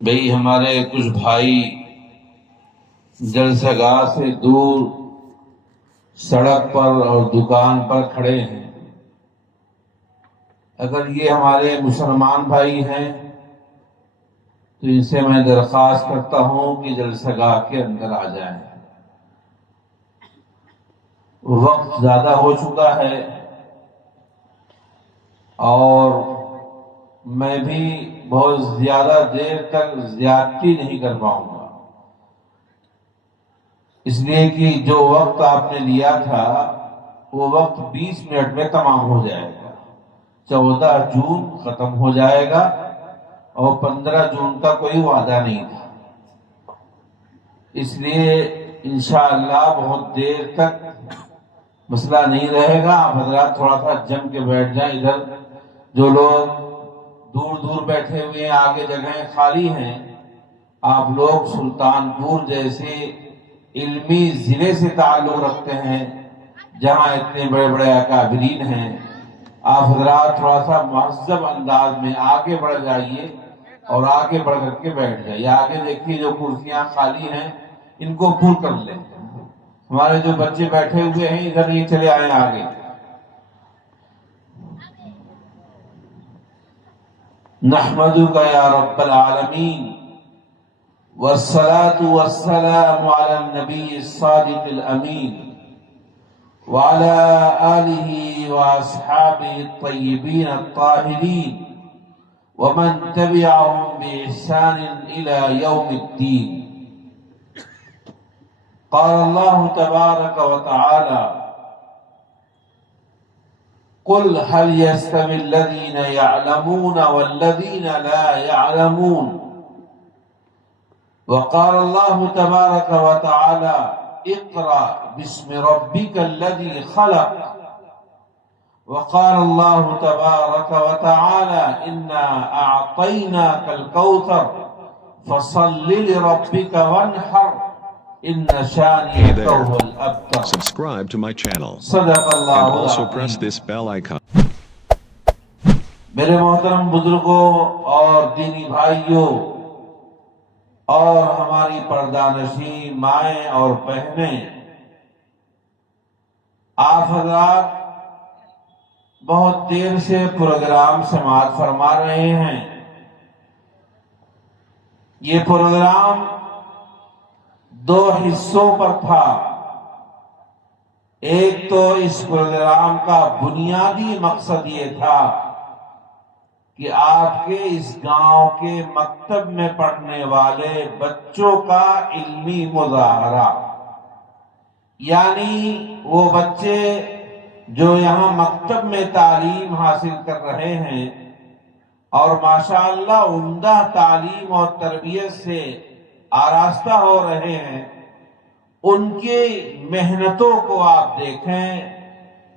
بھئی ہمارے کچھ بھائی جلسہ گاہ سے دور سڑک پر اور دکان پر کھڑے ہیں۔ اگر یہ ہمارے مسلمان بھائی ہیں تو ان سے میں درخواست کرتا ہوں کہ جلسہ گاہ کے اندر آ جائیں۔ وقت زیادہ ہو چکا ہے اور میں بھی بہت زیادہ دیر تک زیادتی نہیں کر پاؤں گا، اس لیے کہ جو وقت آپ نے لیا تھا وہ وقت 20 منٹ میں تمام ہو جائے گا۔ 14 جون ختم ہو جائے گا اور 15 جون کا کوئی وعدہ نہیں تھا، اس لیے انشاءاللہ بہت دیر تک مسئلہ نہیں رہے گا۔ آپ حضرات تھوڑا سا جم کے بیٹھ جائیں، ادھر جو لوگ دور دور بیٹھے ہوئے ہیں آگے جگہیں خالی ہیں، آپ لوگ سلطان پور جیسے علمی ضلع سے تعلق رکھتے ہیں جہاں اتنے بڑے بڑے اکابرین ہیں، آپ حضرات تھوڑا سا مہذب انداز میں آگے بڑھ جائیے اور آگے بڑھ کر کے بیٹھ جائیے۔ آگے دیکھیے جو کرسیاں خالی ہیں ان کو پور کر لیں۔ ہمارے جو بچے بیٹھے ہوئے ہیں ادھر یہ چلے آئیں آگے۔ نحمدک یا رب العالمین والصلاة والسلام على النبی الصادق الامین وعلى آلہ واصحابہ الطیبین الطاہرین ومن تبعهم بإحسان إلى يوم الدين۔ قال الله تبارك وتعالى: قل هل يستوي الذين يعلمون والذين لا يعلمون؟ وقال الله تبارك وتعالى: اقرأ باسم ربك الذي خلق۔ وقال الله تبارك وتعالى: إنا أعطيناك الكوثر فصل لربك وانحر إن شانئك هو الأبتر۔ Subscribe to my channel صدق اللہ and also العظیم۔ press this bell icon. میرے محترم بزرگوں اور دینی بھائیوں اور ہماری پردہ نشین مائیں اور بہنیں، آپ حضرات بہت دیر سے پروگرام سماعت فرما رہے ہیں۔ یہ پروگرام 2 حصوں پر تھا۔ ایک تو اس پروگرام کا بنیادی مقصد یہ تھا کہ آپ کے اس گاؤں کے مکتب میں پڑھنے والے بچوں کا علمی مظاہرہ، یعنی وہ بچے جو یہاں مکتب میں تعلیم حاصل کر رہے ہیں اور ماشاءاللہ عمدہ تعلیم اور تربیت سے آراستہ ہو رہے ہیں، ان کی محنتوں کو آپ دیکھیں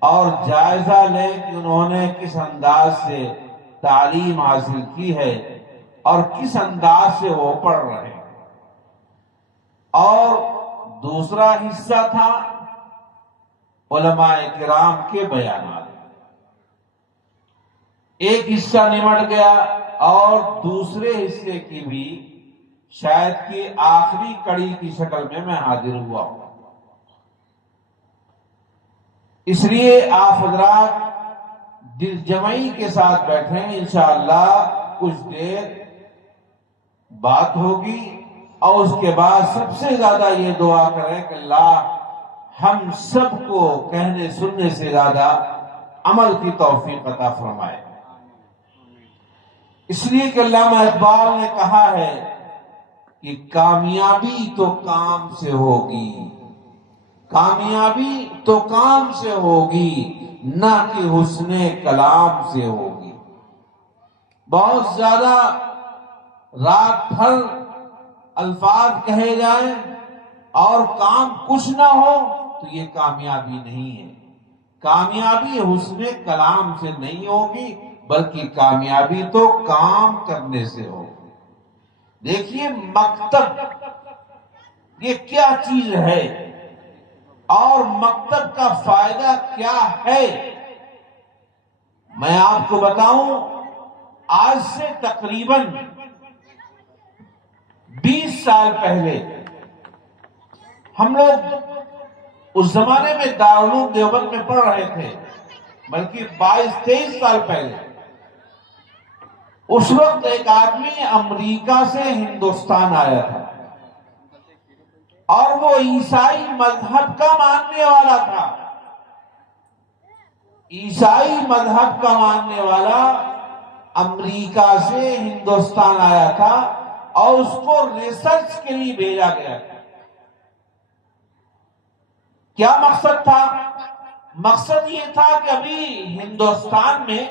اور جائزہ لیں کہ انہوں نے کس انداز سے تعلیم حاصل کی ہے اور کس انداز سے وہ پڑھ رہے ہیں۔ اور دوسرا حصہ تھا علماء کرام کے بیانات۔ ایک حصہ نمٹ گیا اور دوسرے حصے کی بھی شاید کہ آخری کڑی کی شکل میں حاضر ہوا ہوں۔ اس لیے آپ حضرات دل جمعی کے ساتھ بیٹھیں، انشاءاللہ کچھ دیر بات ہوگی اور اس کے بعد سب سے زیادہ یہ دعا کریں کہ اللہ ہم سب کو کہنے سننے سے زیادہ عمل کی توفیق عطا فرمائے۔ اس لیے کہ علامہ اقبال نے کہا ہے کہ کامیابی تو کام سے ہوگی، کامیابی تو کام سے ہوگی نہ کہ حسن کلام سے ہوگی۔ بہت زیادہ رات بھر الفاظ کہے جائیں اور کام کچھ نہ ہو تو یہ کامیابی نہیں ہے۔ کامیابی حسن کلام سے نہیں ہوگی بلکہ کامیابی تو کام کرنے سے ہوگی۔ دیکھیے مکتب یہ کیا چیز ہے اور مکتب کا فائدہ کیا ہے، میں آپ کو بتاؤں۔ آج سے تقریباً 20 سال پہلے ہم لوگ اس زمانے میں دارالعلوم دیوبند میں پڑھ رہے تھے، بلکہ 22-23 سال پہلے اس وقت ایک آدمی امریکہ سے ہندوستان آیا تھا اور وہ عیسائی مذہب کا ماننے والا تھا. عیسائی مذہب کا ماننے والا امریکہ سے ہندوستان آیا تھا اور اس کو ریسرچ کے لیے بھیجا گیا تھا. کیا مقصد تھا؟ مقصد یہ تھا کہ ابھی ہندوستان میں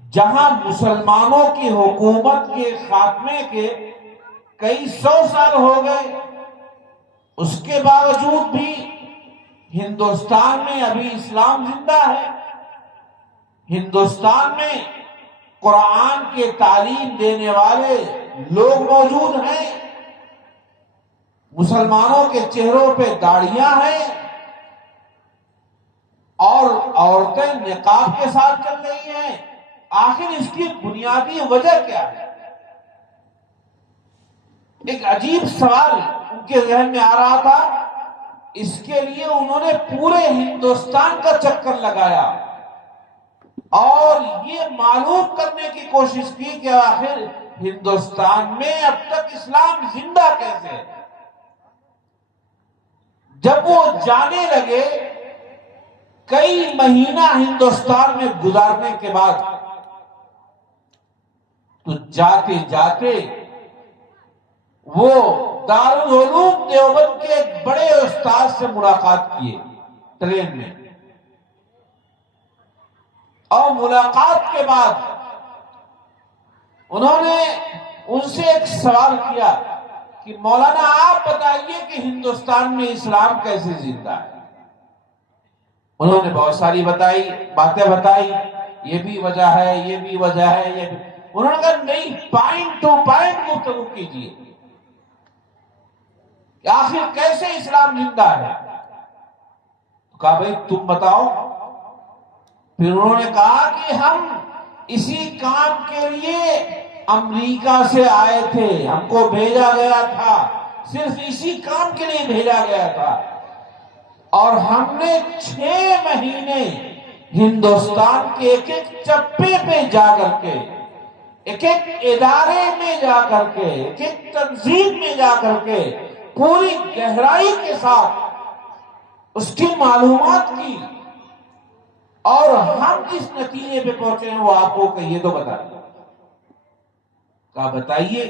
جہاں مسلمانوں کی حکومت کے خاتمے کے کئی 100 سال ہو گئے، اس کے باوجود بھی ہندوستان میں ابھی اسلام زندہ ہے. ہندوستان میں قرآن کے تعلیم دینے والے لوگ موجود ہیں، مسلمانوں کے چہروں پہ داڑھیاں ہیں اور عورتیں نقاب کے ساتھ چل رہی ہیں. آخر اس کی بنیادی وجہ کیا ہے؟ ایک عجیب سوال ان کے ذہن میں آ رہا تھا. اس کے لیے انہوں نے پورے ہندوستان کا چکر لگایا اور یہ معلوم کرنے کی کوشش کی کہ آخر ہندوستان میں اب تک اسلام زندہ کیسے ہے. جب وہ جانے لگے کئی مہینہ ہندوستان میں گزارنے کے بعد، تو جاتے جاتے وہ دارالعلوم دیوبند کے ایک بڑے استاد سے ملاقات کیے ٹرین میں، اور ملاقات کے بعد انہوں نے ان سے ایک سوال کیا کہ مولانا آپ بتائیے کہ ہندوستان میں اسلام کیسے زندہ ہے. انہوں نے بہت ساری باتیں بتائی، یہ بھی وجہ ہے، یہ بھی وجہ ہے، یہ بھی. انہوں نے کہا نہیں، پوائنٹ ٹو پوائنٹ گفتگو کیجیے کہ آخر کیسے اسلام زندہ ہے. کہا بھائی تم بتاؤ. پھر انہوں نے کہا کہ ہم اسی کام کے لیے امریکہ سے آئے تھے، ہم کو بھیجا گیا تھا، صرف اسی کام کے لیے بھیجا گیا تھا، اور ہم نے 6 مہینے ہندوستان کے ایک ایک چپے پہ جا کر کے، ایک ایک ادارے میں جا کر کے، ایک ایک تنظیم میں جا کر کے پوری گہرائی کے ساتھ اس کی معلومات کی، اور ہم کس نتیجے پہ پہنچے ہیں وہ آپ کو کہیے تو بتائیے. کہا بتائیے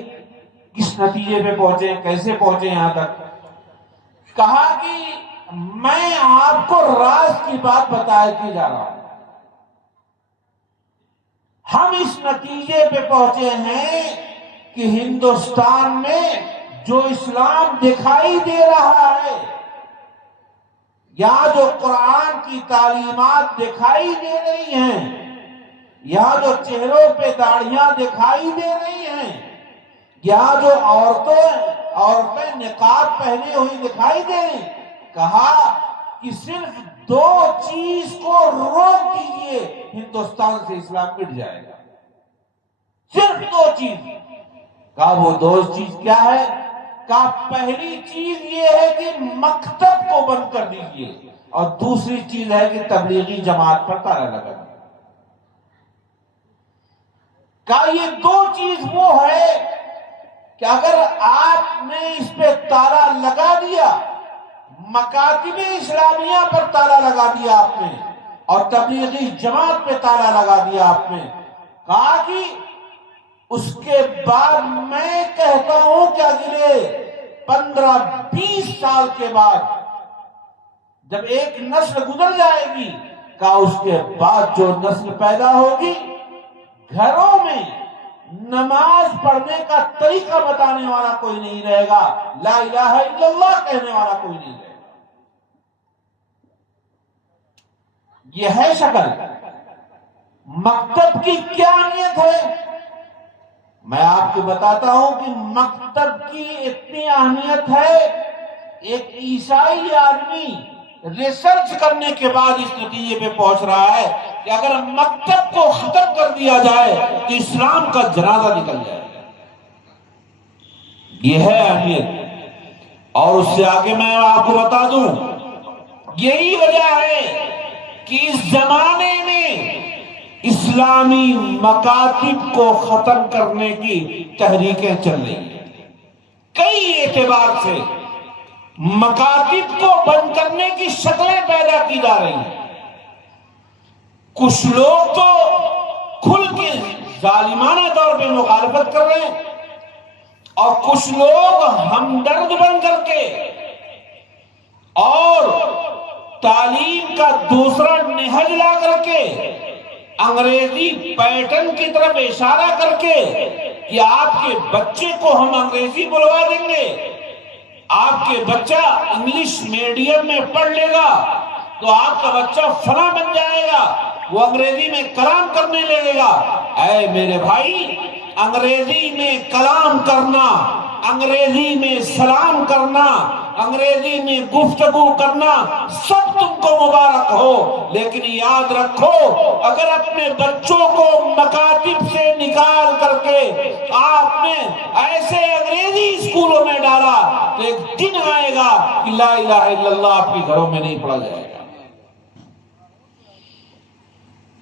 کس نتیجے پہ پہنچے، کیسے پہنچے یہاں تک. کہا کہ میں آپ کو راز کی بات بتاتے جا رہا ہوں. ہم اس نتیجے پہ پہنچے ہیں کہ ہندوستان میں جو اسلام دکھائی دے رہا ہے، یا جو قرآن کی تعلیمات دکھائی دے رہی ہیں، یا جو چہروں پہ داڑھیاں دکھائی دے رہی ہیں، یا جو عورتیں نقاب پہنے ہوئی دکھائی دے رہی، کہا کہ صرف 2 چیز کو روک دیجئے، ہندوستان سے اسلام مٹ جائے گا. صرف 2 چیز. کہا وہ 2 چیز کیا ہے؟ کہا پہلی چیز یہ ہے کہ مکتب کو بند کر دیجئے، اور دوسری چیز ہے کہ تبلیغی جماعت پر تالا لگا دیجئے. کہا یہ 2 چیز وہ ہے کہ اگر آپ نے اس پہ تالا لگا دیا، مکاتب اسلامیہ پر تالا لگا دیا آپ نے، اور تبلیغی جماعت پہ تالا لگا دیا آپ نے، کہا کہ اس کے بعد میں کہتا ہوں کہ اگلے 15-20 سال کے بعد جب ایک نسل گزر جائے گی، کہا اس کے بعد جو نسل پیدا ہوگی، گھروں میں نماز پڑھنے کا طریقہ بتانے والا کوئی نہیں رہے گا، لا الہ الا اللہ کہنے والا کوئی نہیں رہے گا. یہ ہے شکل. مکتب کی کیا اہمیت ہے؟ میں آپ کو بتاتا ہوں کہ مکتب کی اتنی اہمیت ہے، ایک عیسائی آدمی ریسرچ کرنے کے بعد اس نتیجے پہ پہنچ رہا ہے کہ اگر مکتب کو ختم کر دیا جائے تو اسلام کا جنازہ نکل جائے گا. یہ ہے اہمیت. اور اس سے آگے میں آپ کو بتا دوں، یہی وجہ ہے کہ اس زمانے میں اسلامی مکاتب کو ختم کرنے کی تحریکیں چل رہی ہیں. کئی اعتبار سے مکاتب کو بند کرنے کی شکلیں پیدا کی جا رہی ہیں. کچھ لوگ تو کھل کے ظالمانہ طور پہ مخالفت کر رہے ہیں، اور کچھ لوگ ہمدرد بن کر کے اور تعلیم کا دوسرا نہج لا کر کے انگریزی پیٹرن کی طرف اشارہ کر کے کہ آپ کے بچے کو ہم انگریزی بلوا دیں گے، آپ کے بچہ انگلش میڈیم میں پڑھ لے گا تو آپ کا بچہ فلاں بن جائے گا، وہ انگریزی میں کلام کرنے لگے گا. اے میرے بھائی، انگریزی میں کلام کرنا، انگریزی میں سلام کرنا، انگریزی میں گفتگو کرنا سب تم کو مبارک ہو، لیکن یاد رکھو اگر اپنے بچوں کو مکاتب سے نکال کر کے آپ نے ایسے انگریزی اسکولوں میں ڈالا تو ایک دن آئے گا کہ لا الہ الا اللہ آپ کے گھروں میں نہیں پڑھا جائے گا.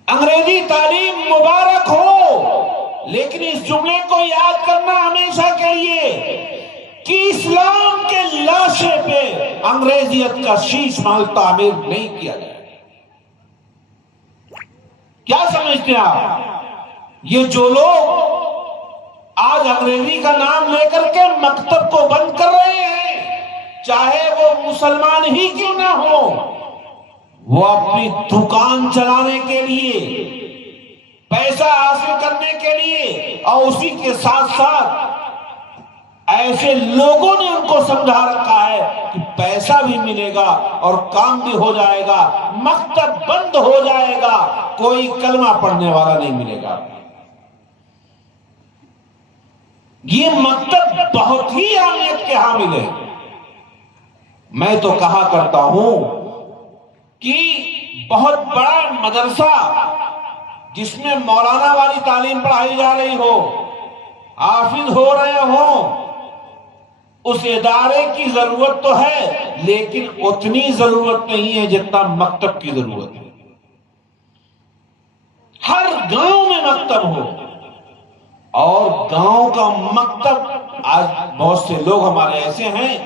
انگریزی تعلیم مبارک ہو، لیکن اس جملے کو یاد کرنا ہمیشہ کے لیے کہ اسلام کے لاشے پہ انگریزیت کا شیش محل تعمیر نہیں کیا جائے. کیا سمجھتے ہیں آپ؟ یہ جو لوگ آج انگریزی کا نام لے کر کے مکتب کو بند کر رہے ہیں، چاہے وہ مسلمان ہی کیوں نہ ہو، وہ اپنی دکان چلانے کے لیے، پیسہ حاصل کرنے کے لیے، اور اسی کے ساتھ ساتھ ایسے لوگوں نے ان کو سمجھا رکھا ہے کہ پیسہ بھی ملے گا اور کام بھی ہو جائے گا، مکتب بند ہو جائے گا، کوئی کلمہ پڑھنے والا نہیں ملے گا. یہ مکتب بہت ہی اہمیت کے حامل ہے. میں تو کہا کرتا ہوں کہ بہت بڑا مدرسہ جس میں مولانا والی تعلیم پڑھائی جا رہی ہو، حافظ ہو رہے ہوں، اس ادارے کی ضرورت تو ہے، لیکن اتنی ضرورت نہیں ہے جتنا مکتب کی ضرورت ہے. ہر گاؤں میں مکتب ہو، اور گاؤں کا مکتب، آج بہت سے لوگ ہمارے ایسے ہیں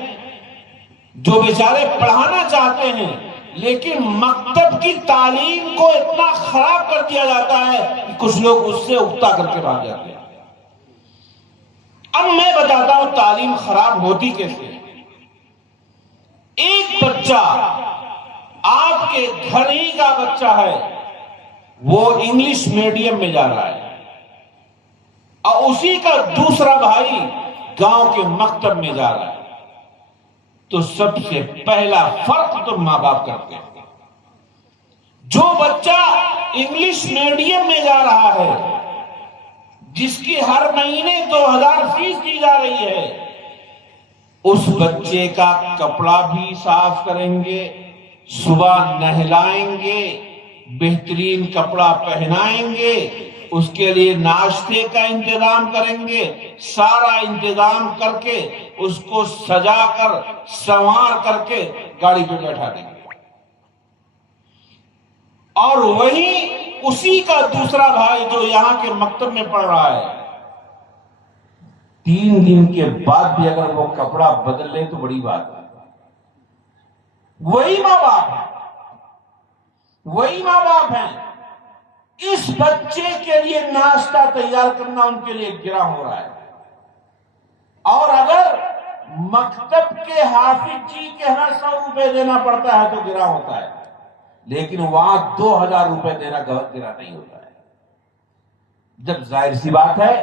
جو بیچارے پڑھانا چاہتے ہیں لیکن مکتب کی تعلیم کو اتنا خراب کر دیا جاتا ہے کہ کچھ لوگ اس سے اکتا کر کے بھاگ جاتے ہیں. اب میں بتاتا ہوں تعلیم خراب ہوتی کیسے. ایک بچہ آپ کے گھر ہی کا بچہ ہے، وہ انگلش میڈیم میں جا رہا ہے، اور اسی کا دوسرا بھائی گاؤں کے مکتب میں جا رہا ہے، تو سب سے پہلا فرق تو ماں باپ کرتے ہیں. جو بچہ انگلش میڈیم میں جا رہا ہے، جس کی ہر مہینے 2000 فیس دی جا رہی ہے، اس بچے کا کپڑا بھی صاف کریں گے، صبح نہلائیں گے، بہترین کپڑا پہنائیں گے، اس کے لیے ناشتے کا انتظام کریں گے، سارا انتظام کر کے اس کو سجا کر سنوار کر کے گاڑی پہ بیٹھا دیں گے. اور وہی اسی کا دوسرا بھائی جو یہاں کے مکتب میں پڑھ رہا ہے، 3 دن کے بعد بھی اگر وہ کپڑا بدل لے تو بڑی بات ہے. وہی ماں باپ ہیں، وہی ماں باپ ہیں. اس بچے کے لیے ناشتہ تیار کرنا ان کے لیے گرا ہو رہا ہے. اور اگر مکتب کے حافظ جی کے ہاں 100 روپے دینا پڑتا ہے تو گرا ہوتا ہے، لیکن وہاں 2000 روپے دینا گرا نہیں ہوتا ہے. جب ظاہر سی بات ہے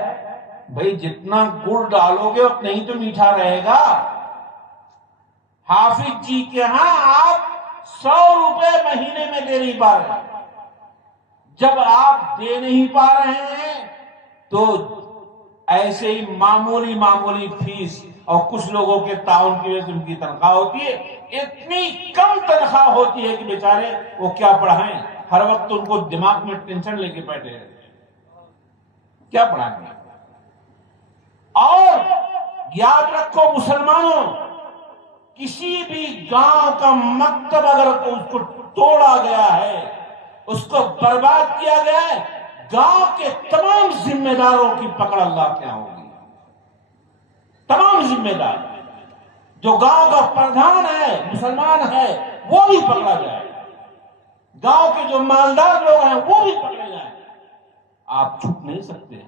بھئی جتنا گڑ ڈالو گے اتنا ہی تو میٹھا رہے گا. حافظ جی کے ہاں آپ 100 روپے مہینے میں دے نہیں پا رہے. جب آپ دے نہیں پا رہے ہیں تو ایسے ہی معمولی فیس، اور کچھ لوگوں کے تعاون کی وجہ سے ان کی تنخواہ ہوتی ہے، اتنی کم تنخواہ ہوتی ہے کہ بیچارے وہ کیا پڑھائیں. ہر وقت ان کو دماغ میں ٹینشن لے کے بیٹھے رہتے ہیں، کیا پڑھائیں گے. اور یاد رکھو مسلمانوں، کسی بھی گاؤں کا مکتب اگر اس کو توڑا گیا ہے، اس کو برباد کیا گیا ہے، گاؤں کے تمام ذمہ داروں کی پکڑ اللہ کے یہاں ہوگی۔ تمام ذمہ دار، جو گاؤں کا پردھان ہے مسلمان ہے وہ بھی پکڑا جائے، گاؤں کے جو مالدار لوگ ہیں وہ بھی پکڑے جائیں۔ آپ چھپ نہیں سکتے،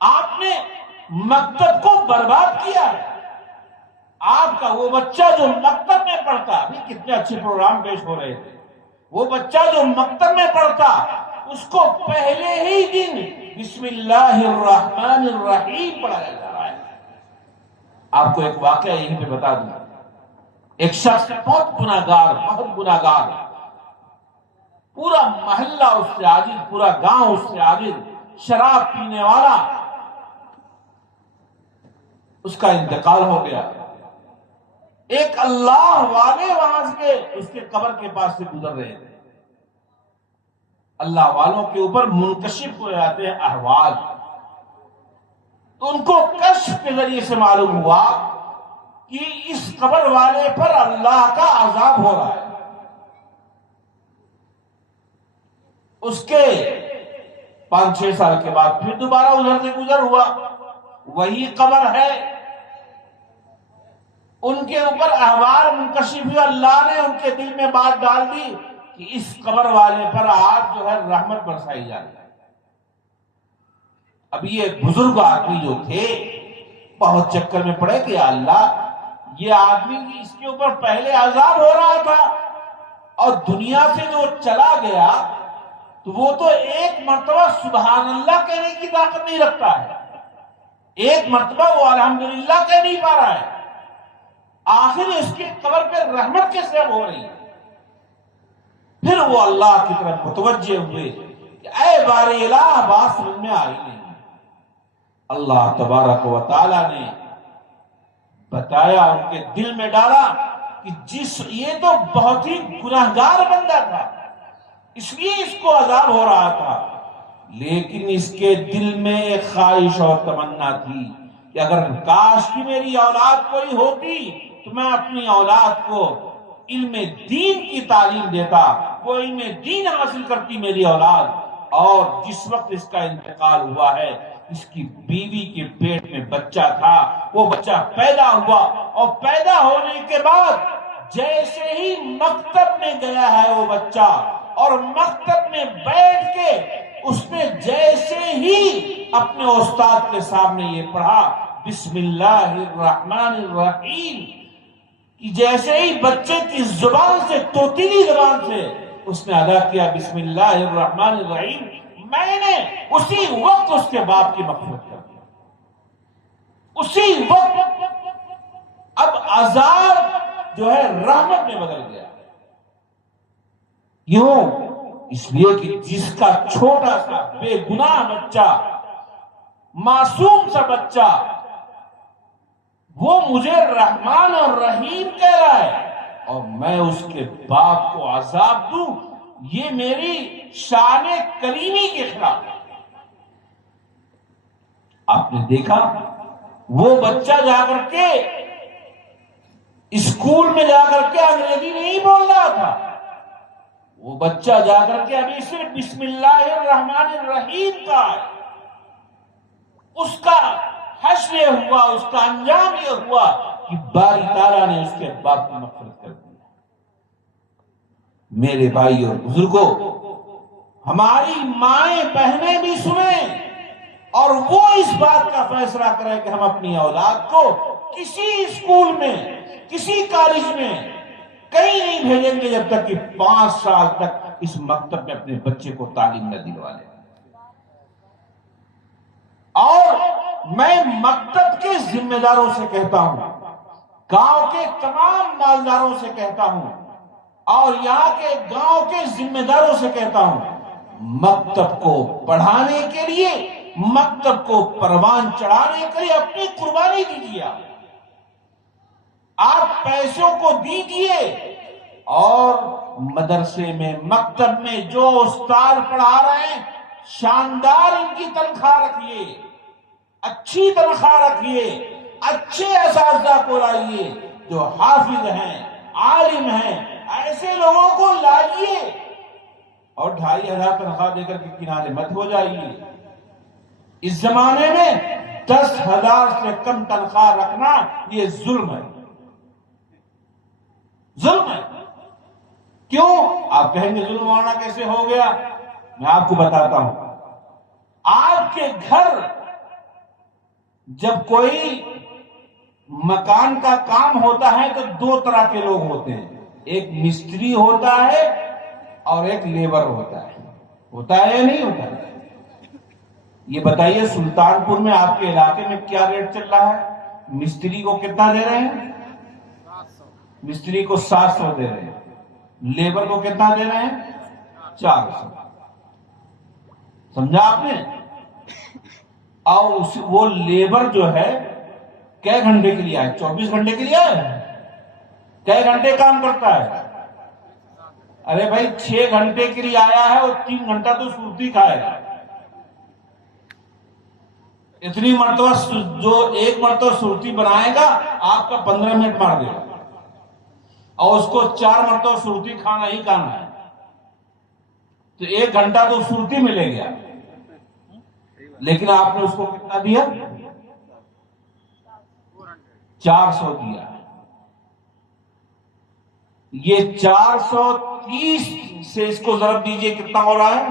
آپ نے مکتب کو برباد کیا ہے۔ آپ کا وہ بچہ جو مکتب میں پڑھتا، ابھی کتنے اچھے پروگرام پیش ہو رہے تھے، وہ بچہ جو مکتب میں پڑھتا اس کو پہلے ہی دن بسم اللہ الرحمن الرحیم پڑھایا جا رہا ہے۔ آپ کو ایک واقعہ یہیں پہ بتا دوں، ایک شخص بہت گناہگار، پورا محلہ اس سے عاجز، پورا گاؤں اس سے عاجز، شراب پینے والا، اس کا انتقال ہو گیا۔ ایک اللہ والے وہاں سے اس کے قبر کے پاس سے گزر رہے تھے۔ اللہ والوں کے اوپر منکشف ہو جاتے ہیں احوال، تو ان کو کشف کے ذریعے سے معلوم ہوا کہ اس قبر والے پر اللہ کا عذاب ہو رہا ہے۔ اس کے 5-6 سال کے بعد پھر دوبارہ ادھر سے گزر ہوا، وہی قبر ہے، ان کے اوپر احوال منکشف ہوئے، اللہ نے ان کے دل میں بات ڈال دی کہ اس قبر والے پر آج جو ہے رحمت برسائی جائے۔ اب یہ بزرگ آدمی جو تھے بہت چکر میں پڑے کہ یا اللہ، یہ آدمی اس کے اوپر پہلے عذاب ہو رہا تھا اور دنیا سے جو چلا گیا تو وہ تو ایک مرتبہ سبحان اللہ کہنے کی طاقت نہیں رکھتا ہے، ایک مرتبہ وہ الحمدللہ کہہ نہیں پا رہا ہے، آخر اس کی قبر پہ رحمت کیسے اب ہو رہی ہے؟ پھر وہ اللہ کی طرف متوجہ ہوئے کہ اے باری الہ، بات سمجھ میں آئی نہیں۔ اللہ تبارک و تعالی نے بتایا، ان کے دل میں ڈالا کہ یہ تو بہت ہی گناہگار بندہ تھا، اس لیے اس کو عذاب ہو رہا تھا، لیکن اس کے دل میں ایک خواہش اور تمنا تھی کہ اگر کاش کی میری اولاد کوئی ہوتی تو میں اپنی اولاد کو علم دین کی تعلیم دیتا، وہ علم دین حاصل کرتی میری اولاد۔ اور جس وقت اس کا انتقال ہوا ہے، اس کی بیوی کے پیٹ میں بچہ تھا، وہ بچہ پیدا ہوا، اور پیدا ہونے کے بعد جیسے ہی مکتب میں گیا ہے وہ بچہ، اور مکتب میں بیٹھ کے اس نے جیسے ہی اپنے استاد کے سامنے یہ پڑھا بسم اللہ الرحمن الرحیم، کہ جیسے ہی بچے کی زبان سے، توتیلی زبان سے اس نے ادا کیا بسم اللہ الرحمن الرحیم، میں نے اسی وقت اس کے باپ کی مغفرت کر دی، اسی وقت اب عذاب جو ہے رحمت میں بدل گیا۔ کیوں؟ اس لیے کہ جس کا چھوٹا سا بے گناہ بچہ، معصوم سا بچہ، وہ مجھے رحمان اور رحیم کہہ رہا ہے اور میں اس کے باپ کو عذاب دوں، یہ میری شان کریمی کے خلاف ہے۔ آپ نے دیکھا وہ بچہ جا کر کے اسکول میں جا کر کے انگریزی نہیں بول رہا تھا، وہ بچہ جا کر کے ابھی صرف بسم اللہ الرحمن الرحیم کا ہے، اس کا حشر یہ ہوا، اس کا انجام یہ ہوا کہ باری تعالیٰ نے اس کے باپ کی مغفرت کر دی۔ میرے بھائی اور بزرگوں، ہماری مائیں بہنیں بھی سنیں اور وہ اس بات کا فیصلہ کریں کہ ہم اپنی اولاد کو کسی اسکول میں، کسی کالج میں کہیں نہیں بھیجیں گے جب تک کہ 5 سال تک اس مکتب میں اپنے بچے کو تعلیم نہ دلوا لیں۔ اور میں مکتب کے ذمہ داروں سے کہتا ہوں، گاؤں کے تمام مالداروں سے کہتا ہوں، اور یہاں کے گاؤں کے ذمہ داروں سے کہتا ہوں، مکتب کو پڑھانے کے لیے، مکتب کو پروان چڑھانے کے لیے اپنی قربانی دیجیے۔ آپ پیسوں کو دیجیے اور مدرسے میں، مکتب میں جو استاد پڑھا رہے ہیں شاندار ان کی تنخواہ رکھیے، اچھی تنخواہ رکھیے، اچھے اساتذہ کو لائیے جو حافظ ہیں، عالم ہیں، ایسے لوگوں کو لائیے، اور 2500 تنخواہ دے کر کے کنارے مت ہو جائیے۔ اس زمانے میں 10,000 سے کم تنخواہ رکھنا یہ ظلم ہے، ظلم ہے۔ کیوں؟ آپ کہیں گے ظلم ہونا کیسے ہو گیا؟ میں آپ کو بتاتا ہوں۔ آپ کے گھر جب کوئی مکان کا کام ہوتا ہے تو 2 طرح کے لوگ ہوتے ہیں، ایک مستری ہوتا ہے اور ایک لیبر ہوتا ہے۔ ہوتا ہے یا نہیں ہوتا ہے؟ یہ بتائیے سلطان پور میں آپ کے علاقے میں کیا ریٹ چل رہا ہے؟ مستری کو کتنا دے رہے ہیں؟ مستری کو 700 دے رہے ہیں، لیبر کو کتنا دے رہے ہیں؟ 400۔ سمجھا آپ نے؟ اور وہ لیبر جو ہے کئے گھنٹے کے لیے آئے؟ 24 گھنٹے کے لیے آئے؟ کئے گھنٹے کام کرتا ہے؟ ارے بھائی 6 گھنٹے کے لیے آیا ہے اور 3 گھنٹہ تو سورتی کھائے گا۔ اتنی مرتبہ جو 1 مرتبہ سورتی بنائے گا آپ کا 15 منٹ مار دے گا، اور اس کو 4 مرتبہ سورتی کھانا ہی کھانا ہے، تو 1 گھنٹہ تو سورتی ملے گا، لیکن آپ نے اس کو کتنا دیا؟ 400 دیا۔ یہ 430 سے اس کو ضرب دیجئے کتنا ہو رہا ہے؟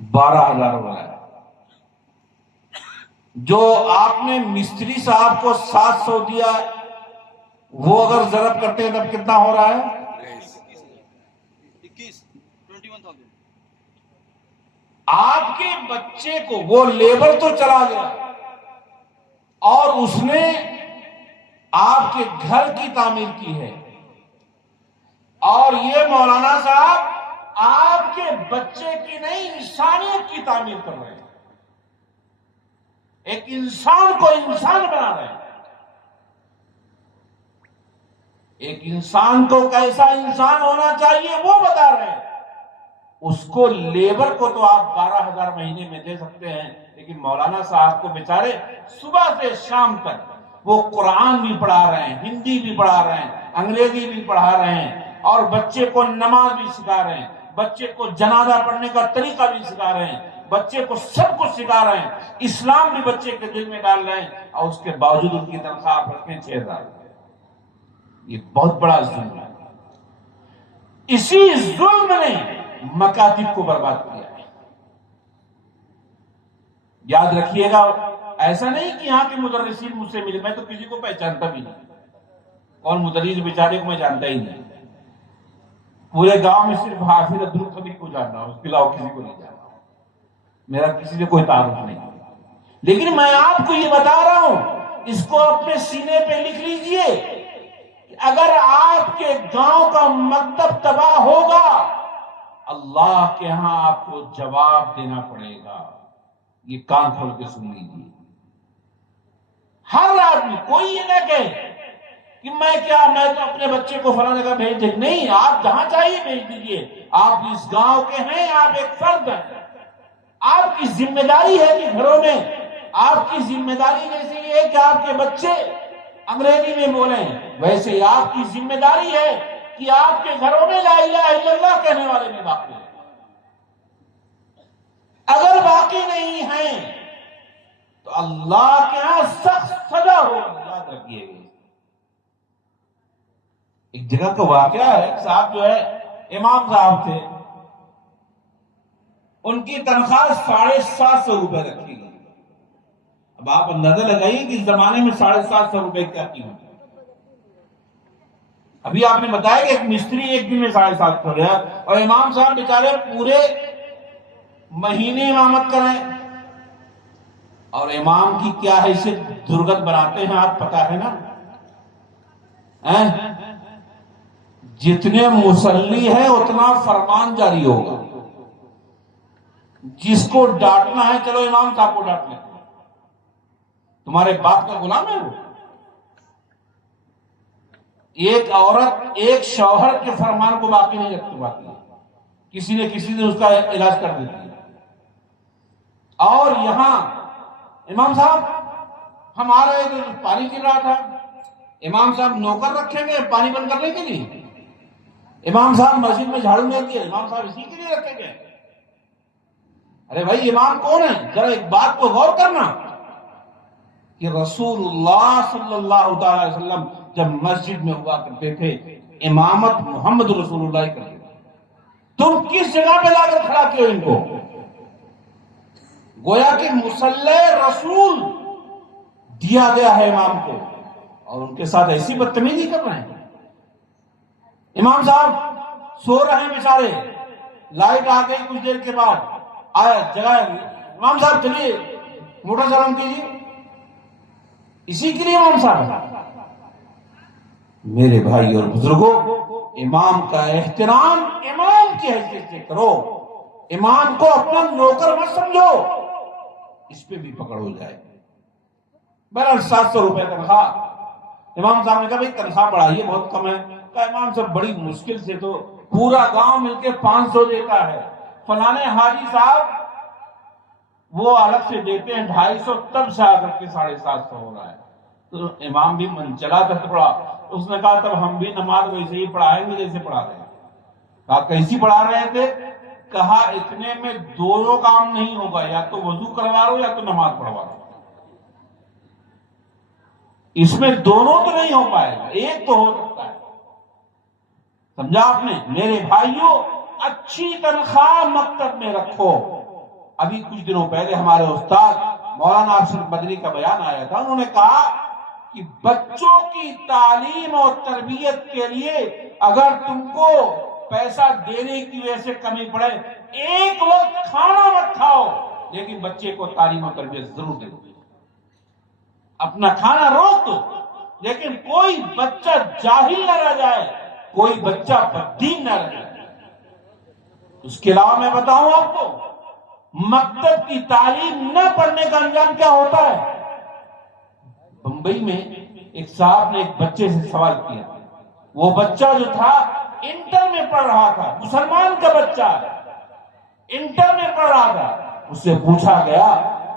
12,000 ہو رہا ہے۔ جو آپ نے مستری صاحب کو 700 دیا وہ اگر ضرب کرتے ہیں تب کتنا ہو رہا ہے؟ 21,000۔ آپ کے بچے کو، وہ لیبر تو چلا گیا اور اس نے آپ کے گھر کی تعمیر کی ہے، اور یہ مولانا صاحب آپ کے بچے کی نہیں انسانیت کی تعمیر کر رہے ہیں، ایک انسان کو انسان بنا رہے ہیں، ایک انسان کو کیسا انسان ہونا چاہیے وہ بتا رہے ہیں۔ اس کو لیبر کو تو آپ 12,000 مہینے میں دے سکتے ہیں، لیکن مولانا صاحب کو بیچارے صبح سے شام تک وہ قرآن بھی پڑھا رہے ہیں، ہندی بھی پڑھا رہے ہیں، انگریزی بھی پڑھا رہے ہیں، اور بچے کو نماز بھی سکھا رہے ہیں، بچے کو جنازہ پڑھنے کا طریقہ بھی سکھا رہے ہیں، بچے کو سب کچھ سکھا رہے ہیں، اسلام بھی بچے کے دل میں ڈال رہے ہیں، اور اس کے باوجود ان کی تنخواہ آپ رکھیں 6,000۔ یہ بہت بڑا ظلم ہے۔ اسی ظلم نے مکاتب کو برباد کیا ہے۔ یاد رکھیے گا، ایسا نہیں کہ یہاں کے مدرسین مجھ سے ملے، میں تو کسی کو پہچانتا بھی نہیں، کون مدرس بیچارے کو میں جانتا ہی نہیں، پورے گاؤں میں صرف حافظ عبدالقدیر کو جانتا ہوں، اس کے علاوہ کسی کو نہیں جانتا ہوں، میرا کسی سے کوئی تعارف نہیں۔ لیکن میں آپ کو یہ بتا رہا ہوں، اس کو اپنے سینے پہ لکھ لیجئے، اگر آپ کے گاؤں کا مکتب تباہ ہوگا اللہ کے ہاں آپ کو جواب دینا پڑے گا۔ یہ کان کھول کے سن لیجیے۔ ہر آدمی، کوئی یہ نہ کہے کہ میں تو اپنے بچے کو فلاں جگہ بھیج دیں، نہیں، آپ جہاں چاہیے بھیج دیجیے۔ آپ اس گاؤں کے ہیں، آپ ایک فرد ہیں، آپ کی ذمہ داری ہے کہ گھروں میں آپ کی ذمہ داری جیسے یہ ہے کہ آپ کے بچے انگریزی میں بولیں، ویسے ہی آپ کی ذمہ داری ہے کہ آپ کے گھروں میں لا الہ الا اللہ کہنے والے بھی باقی ہیں۔ اگر باقی نہیں ہیں تو اللہ کے ہاں سخت سزا ہو، یاد رکھیے گا۔ ایک جگہ کا واقعہ ہے، ایک صاحب جو ہے امام صاحب تھے، ان کی تنخواہ 750 روپے رکھی گئی۔ اب آپ اندازہ لگائیے کہ اس زمانے میں 750 روپے کیا قیمت ہے۔ ابھی آپ نے بتایا کہ ایک مستری ایک دن میں 750 ہو گیا، اور امام صاحب بیچارے پورے مہینے امامت کریں، اور امام کی کیا حیثیت درگت بناتے ہیں آپ پتا ہے نا؟ جتنے مصلی ہیں اتنا فرمان جاری ہوگا، جس کو ڈانٹنا ہے چلو امام صاحب کو ڈانٹ لیتے، تمہارے باپ کا غلام ہے وہ۔ ایک عورت ایک شوہر کے فرمان کو باقی نہیں رکھ پاتی ہے، کسی نے اس کا علاج کر دیتی ہے۔ اور یہاں امام صاحب ہم آ رہے تھے پانی گر رہا تھا، امام صاحب نوکر رکھیں گے پانی بند کرنے کے لیے؟ امام صاحب مسجد میں جھاڑو نہیں دیا، امام صاحب اسی کے لیے رکھیں گے؟ ارے بھائی امام کون ہے؟ ذرا ایک بات کو غور کرنا کہ رسول اللہ صلی اللہ تعالی علیہ وسلم جب مسجد میں ہوا کرتے تھے امامت محمد رسول اللہ کرتے تھے، تم کس جگہ پہ لا کر کھڑا کیے ان کو؟ گویا کہ مصلی رسول دیا گیا ہے امام کو، اور ان کے ساتھ ایسی بدتمیزی کر رہے ہیں۔ امام صاحب سو رہے ہیں بیچارے، لائٹ آ گئی کچھ دیر کے بعد، آیا جگہ، امام صاحب چلیے موٹر چالان کیجیے، اسی کے لیے امام صاحب۔ میرے بھائی اور بزرگوں، امام کا احترام امام کی حیثیت سے کرو، امام کو اپنا نوکر مت سمجھو، اس پہ بھی پکڑ ہو جائے۔ بہرحال 700 روپے تنخواہ، امام صاحب نے کہا بھائی تنخواہ بڑھائیے بہت کم ہے۔ کہا امام صاحب بڑی مشکل سے تو پورا گاؤں مل کے 500 دیتا ہے، فلانے حاجی صاحب وہ الگ سے دیتے ہیں 250، تب سے آ کر کے 750 ہو رہا ہے۔ تو امام بھی من چلا تھا تھوڑا، اس نے کہا تب ہم بھی نماز ویسے ہی پڑھائیں گے جیسے پڑھا رہے ہیں۔ کہا کیسی پڑھا رہے تھے؟ کہا اتنے میں دونوں کام نہیں ہوگا، یا تو وضو کروا رہو یا تو نماز پڑھوا رہو، اس میں دونوں تو نہیں ہو پائے گا، ایک تو ہو سکتا ہے۔ سمجھا آپ نے؟ میرے بھائیوں، اچھی تنخواہ مکتب میں رکھو۔ ابھی کچھ دنوں پہلے ہمارے استاد مولانا افسر بدری کا بیان آیا تھا، انہوں نے کہا کہ بچوں کی تعلیم اور تربیت کے لیے اگر تم کو پیسہ دینے کی وجہ سے کمی پڑے، ایک وقت کھانا مت کھاؤ لیکن بچے کو تعلیم اور تربیت ضرور دے دو۔ اپنا کھانا روک دو لیکن کوئی بچہ جاہل نہ رہ جائے، کوئی بچہ بددین نہ رہ جائے۔ اس کے علاوہ میں بتاؤں آپ کو، مکتب کی تعلیم نہ پڑھنے کا انجام کیا ہوتا ہے؟ بمبئی میں ایک صاحب نے ایک بچے سے سوال کیا، وہ بچہ جو تھا انٹر میں پڑھ رہا تھا، مسلمان کا بچہ انٹر میں پڑھ رہا تھا، اس سے پوچھا گیا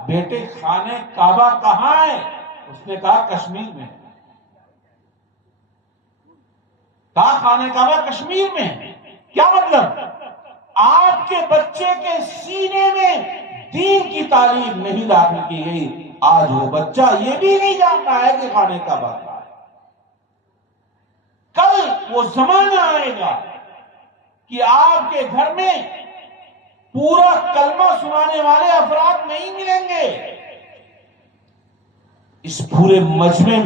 بیٹے خانہ کعبہ کہاں ہے؟ اس نے کہا کشمیر میں۔ کہا خانہ کعبہ کشمیر میں؟ کیا مطلب؟ آپ کے بچے کے سینے میں دین کی تعلیم نہیں داخل کی گئی، آج وہ بچہ یہ بھی نہیں جانتا ہے کہ خانہ کعبہ کیا ہے۔ کل وہ زمانہ آئے گا کہ آپ کے گھر میں پورا کلمہ سنانے والے افراد نہیں ملیں گے۔ اس پورے مجمع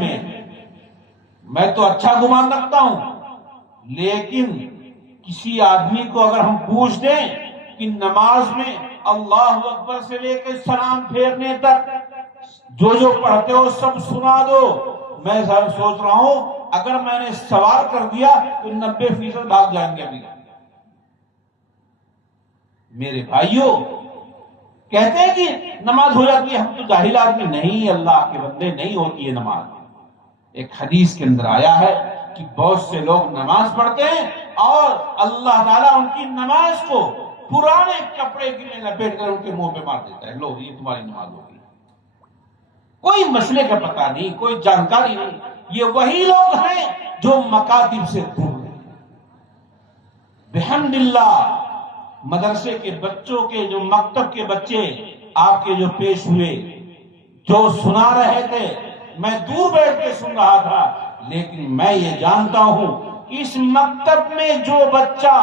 میں تو اچھا گمان رکھتا ہوں، لیکن کسی آدمی کو اگر ہم پوچھ دیں کہ نماز میں اللہ اکبر سے لے کے سلام پھیرنے تک جو پڑھتے ہو سب سنا دو، میں سوچ رہا ہوں اگر میں نے سوال کر دیا تو 90% بھاگ جائیں گے۔ ابھی میرے بھائیوں، کہتے ہیں کہ نماز ہو جاتی ہے، ہم تو جاہل آدمی، نہیں اللہ کے بندے، نہیں ہوتی ہے نماز۔ ایک حدیث کے اندر آیا ہے کہ بہت سے لوگ نماز پڑھتے ہیں اور اللہ تعالیٰ ان کی نماز کو پرانے کپڑے کے لیے لپیٹ کر ان کے منہ پہ مار دیتا ہے، لو یہ تمہاری نماز ہوگی۔ کوئی مسئلے کا پتہ نہیں، کوئی جانکاری نہیں۔ یہ وہی لوگ ہیں جو مکاتب سے دور ہیں۔ بحمد اللہ مدرسے کے بچوں کے، جو مکتب کے بچے آپ کے جو پیش ہوئے، جو سنا رہے تھے، میں دور بیٹھ کے سن رہا تھا، لیکن میں یہ جانتا ہوں اس مکتب میں جو بچہ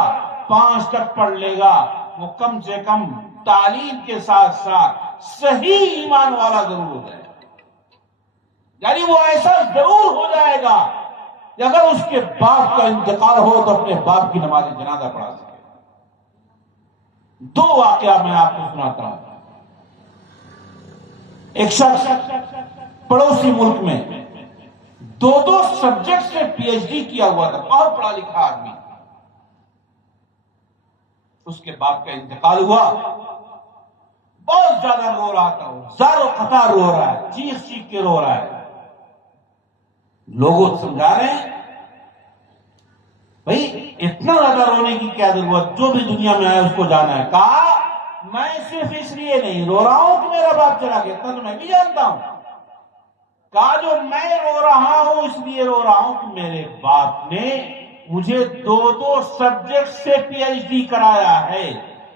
5 تک پڑھ لے گا وہ کم سے کم تعلیم کے ساتھ ساتھ صحیح ایمان والا ضرور ہو جائے گا۔ یعنی وہ ایسا ضرور ہو جائے گا کہ اگر اس کے باپ کا انتقال ہو تو اپنے باپ کی نماز جنازہ پڑھا سکے۔ 2 واقعہ میں آپ کو سناتا ہوں۔ ایک شخص پڑوسی ملک میں 2 سبجیکٹ سے PhD کیا ہوا تھا، بہت پڑھا لکھا آدمی، اس کے باپ کا انتقال ہوا، بہت زیادہ رو رہا تھا، وہ زار و قطار رو رہا ہے، چیخ چیخ کے رو رہا ہے۔ لوگوں سمجھا رہے ہیں بھائی اتنا زیادہ رونے کی کیا ضرورت، جو بھی دنیا میں آیا اس کو جانا ہے۔ کہا میں صرف اس لیے نہیں رو رہا ہوں کہ میرا باپ چلا گیا، اتنا تو میں بھی جانتا ہوں، کہا جو میں رو رہا ہوں اس لیے رو رہا ہوں کہ میرے باپ نے مجھے 2 سبجیکٹ سے پی ایچ ڈی کرایا ہے،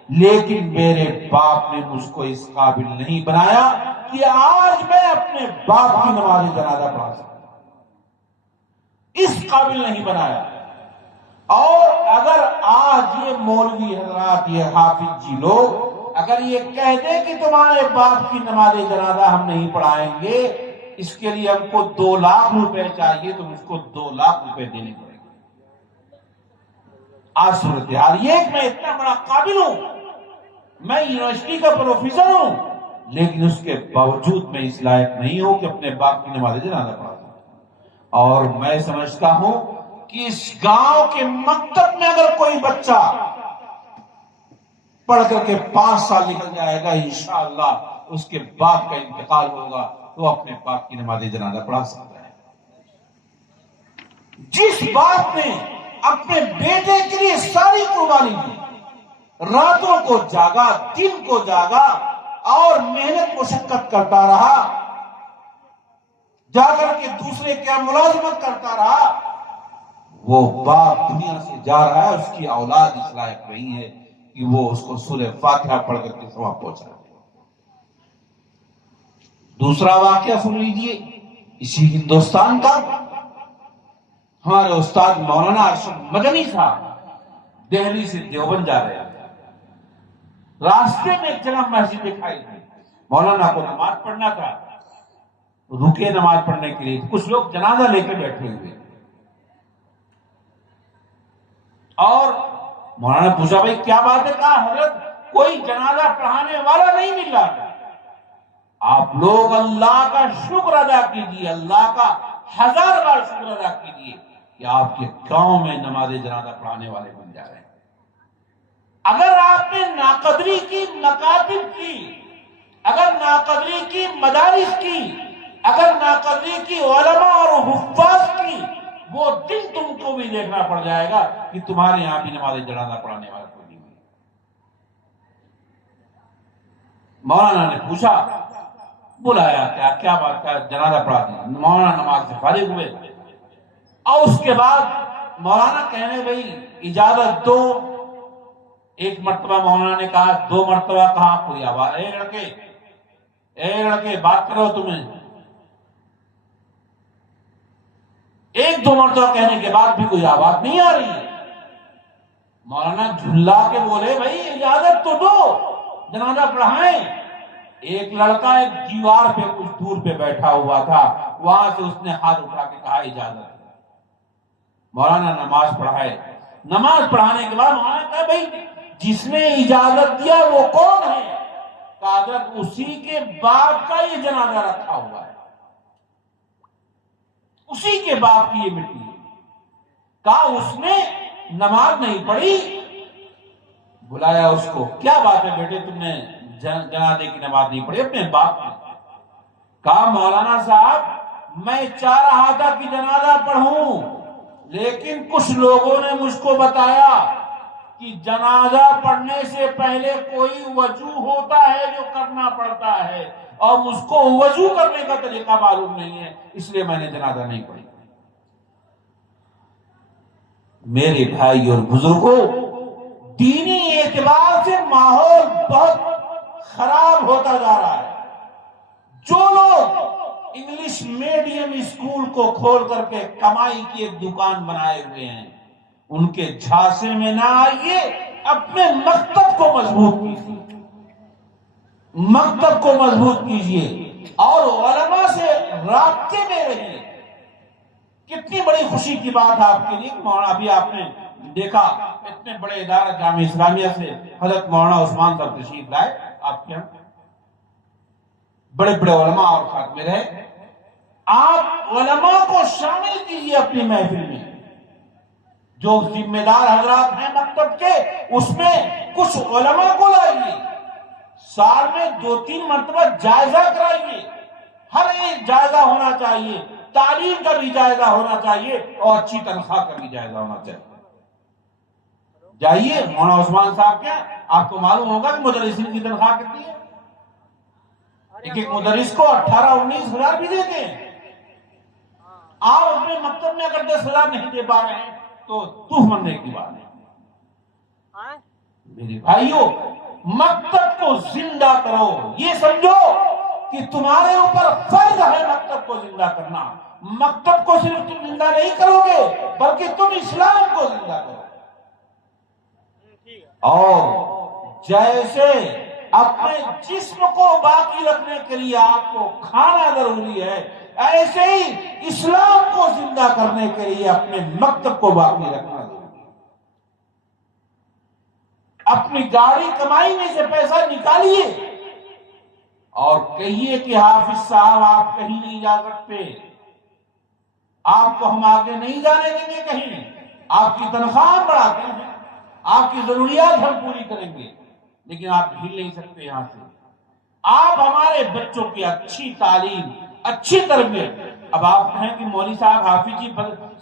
لیکن میرے باپ نے مجھ کو اس قابل نہیں بنایا کہ آج میں اپنے باپ کی نماز جنازہ پڑھا سکوں، اس قابل نہیں بنایا۔ اور اگر آج یہ مولوی حضرات، یہ حافظ جی لوگ اگر یہ کہہ دیں کہ تمہارے باپ کی نماز جنازہ ہم نہیں پڑھائیں گے، اس کے لیے ہم کو 2 لاکھ روپے چاہیے، تو اس کو 2 لاکھ روپے دینے پڑیں گے۔ آج صورتحال یہ کہ میں اتنا بڑا قابل ہوں، میں یونیورسٹی کا پروفیسر ہوں، لیکن اس کے باوجود میں اس لائق نہیں ہوں کہ اپنے باپ کی نماز جنازہ پڑھا دوں۔ اور میں سمجھتا ہوں کہ اس گاؤں کے مکتب میں اگر کوئی بچہ پڑھ کر کے 5 سال نکل جائے گا، انشاءاللہ اس کے باپ کا انتقال ہوگا تو اپنے باپ کی نماز جنازہ پڑھا سکتا ہے۔ جس باپ نے اپنے بیٹے کے لیے ساری قربانی دی، راتوں کو جاگا، دن کو جاگا اور محنت مشقت کرتا رہا، جا کر کے دوسرے کیا ملازمت کرتا رہا، وہ باپ دنیا سے جا رہا ہے، اس کی اولاد اس لائق نہیں ہے کہ وہ اس کو سورہ فاتحہ پڑھ کر کے ثواب پہنچا دے۔ دوسرا واقعہ سن لیجئے اسی ہندوستان کا، ہمارے استاد مولانا ارشد مدنی صاحب دہلی سے دیوبند جا رہے تھے، راستے میں ایک جگہ مسجد دکھائی تھی، مولانا کو نماز پڑھنا تھا، رکے نماز پڑھنے کے لیے، کچھ لوگ جنازہ لے کے بیٹھے ہوئے، اور مولانا نے پوچھا بھائی کیا بات ہے؟ کہا حضرت کوئی جنازہ پڑھانے والا نہیں مل رہا تھا، آپ لوگ اللہ کا شکر ادا کیجیے، اللہ کا 1000 بار شکر ادا کیجیے کہ آپ کے گاؤں میں نماز جنازہ پڑھانے والے بن جا رہے ہیں۔ اگر آپ نے ناقدری کی مکاتب کی، اگر ناقدری کی مدارس کی، اگر ناقدری کی علماء اور حفاظ کی، وہ دن تم کو بھی دیکھنا پڑ جائے گا کہ تمہارے یہاں بھی نماز جنازہ پڑھانے والا کوئی نہیں۔ مولانا نے پوچھا، بلایا کیا بات کا جنازہ پڑھا دیا، مولانا نماز سے فارغ ہوئے، اور اس کے بعد مولانا کہنے بھائی اجازت دو، ایک مرتبہ مولانا نے کہا، 2 مرتبہ کہا، کوئی آواز، اے لڑکے بات کرو تمہیں، 1-2 مرتبہ کہنے کے بعد بھی کوئی آواز نہیں آ رہی ہے۔ مولانا جھلا کے بولے بھائی اجازت تو دو، جنازہ پڑھائیں۔ ایک لڑکا ایک دیوار پہ کچھ دور پہ بیٹھا ہوا تھا، وہاں سے اس نے ہاتھ اٹھا کے کہا اجازت۔ مولانا نماز پڑھائے، نماز پڑھانے کے بعد مولانا کہا بھائی جس نے اجازت دیا وہ کون ہے؟ کہا حضرت اسی کے باپ کا یہ جنازہ رکھا ہوا ہے، اسی کے باپ کی یہ مٹی ہے۔ کہا اس نے نماز نہیں پڑھی، بلایا اس کو، کیا بات ہے بیٹے تم نے جنازے کی نماز نہیں پڑھی اپنے باپ کی؟ کہا مولانا صاحب میں چاہ رہا تھا کہ جنازہ پڑھوں، لیکن کچھ لوگوں نے مجھ کو بتایا کہ جنازہ پڑھنے سے پہلے کوئی وضو ہوتا ہے جو کرنا پڑتا ہے، اور مجھ کو وضو کرنے کا طریقہ معلوم نہیں ہے، اس لیے میں نے جنازہ نہیں پڑھی۔ میرے بھائی اور بزرگوں، دینی اعتبار سے ماحول بہت خراب ہوتا جا رہا ہے۔ جو لوگ انگلش میڈیم اسکول کو کھول کر کے کمائی کی ایک دکان بنائے ہوئے ہیں، ان کے جھانسے میں نہ آئیے، اپنے مکتب کو مضبوط کیجیے، مکتب کو مضبوط کیجیے اور علماء سے رابطے میں رہیے۔ کتنی بڑی خوشی کی بات ہے آپ کے لیے کہ مولانا، ابھی آپ نے دیکھا اتنے بڑے ادارہ جامعہ اسلامیہ سے حضرت مولانا عثمان صاحب تشریف لائے، آپ کے بڑے بڑے علماء اور خاتمے رہے، آپ علماء کو شامل کیجیے اپنی محفل میں۔ جو ذمہ دار حضرات ہیں مکتب کے، اس میں کچھ علماء کو لائیے، سال میں 2-3 مرتبہ جائزہ کرائیے، ہر ایک جائزہ ہونا چاہیے، تعلیم کا بھی جائزہ ہونا چاہیے اور اچھی تنخواہ کا بھی جائزہ ہونا چاہیے۔ جائیے مولانا عثمان صاحب کے، آپ کو معلوم ہوگا کہ مدرسین کی تنخواہ کتنی ہے. ایک مدرس کو 18-19 ہزار بھی دیتے ہیں. آپ اپنے مکتب میں اگر 10 ہزار نہیں دے پا رہے ہیں تو توف مرنے کی بات ہے. میرے بھائیوں، مکتب کو زندہ کرو. یہ سمجھو کہ تمہارے اوپر فرض ہے مکتب کو زندہ کرنا. مکتب کو صرف تم زندہ نہیں کرو گے بلکہ تم اسلام کو زندہ کرو. اور جیسے اپنے جسم کو باقی رکھنے کے لیے آپ کو کھانا ضروری ہے، ایسے ہی اسلام کو زندہ کرنے کے لیے اپنے مکتب کو باقی رکھنا ضروری ہے. اپنی گاڑی کمائی میں سے پیسہ نکالیے اور کہیے کہ حافظ صاحب آپ کہیں نہیں جا سکتے، آپ کو ہم آگے نہیں جانے دیں گے کہیں. آپ کی تنخواہ بڑھاتے ہیں، آپ کی ضروریات ہم پوری کریں گے، لیکن آپ ہل نہیں سکتے یہاں سے. آپ ہمارے بچوں کی اچھی تعلیم، اچھی تربیت. اب آپ کہیں کہ مولوی صاحب حافظ جی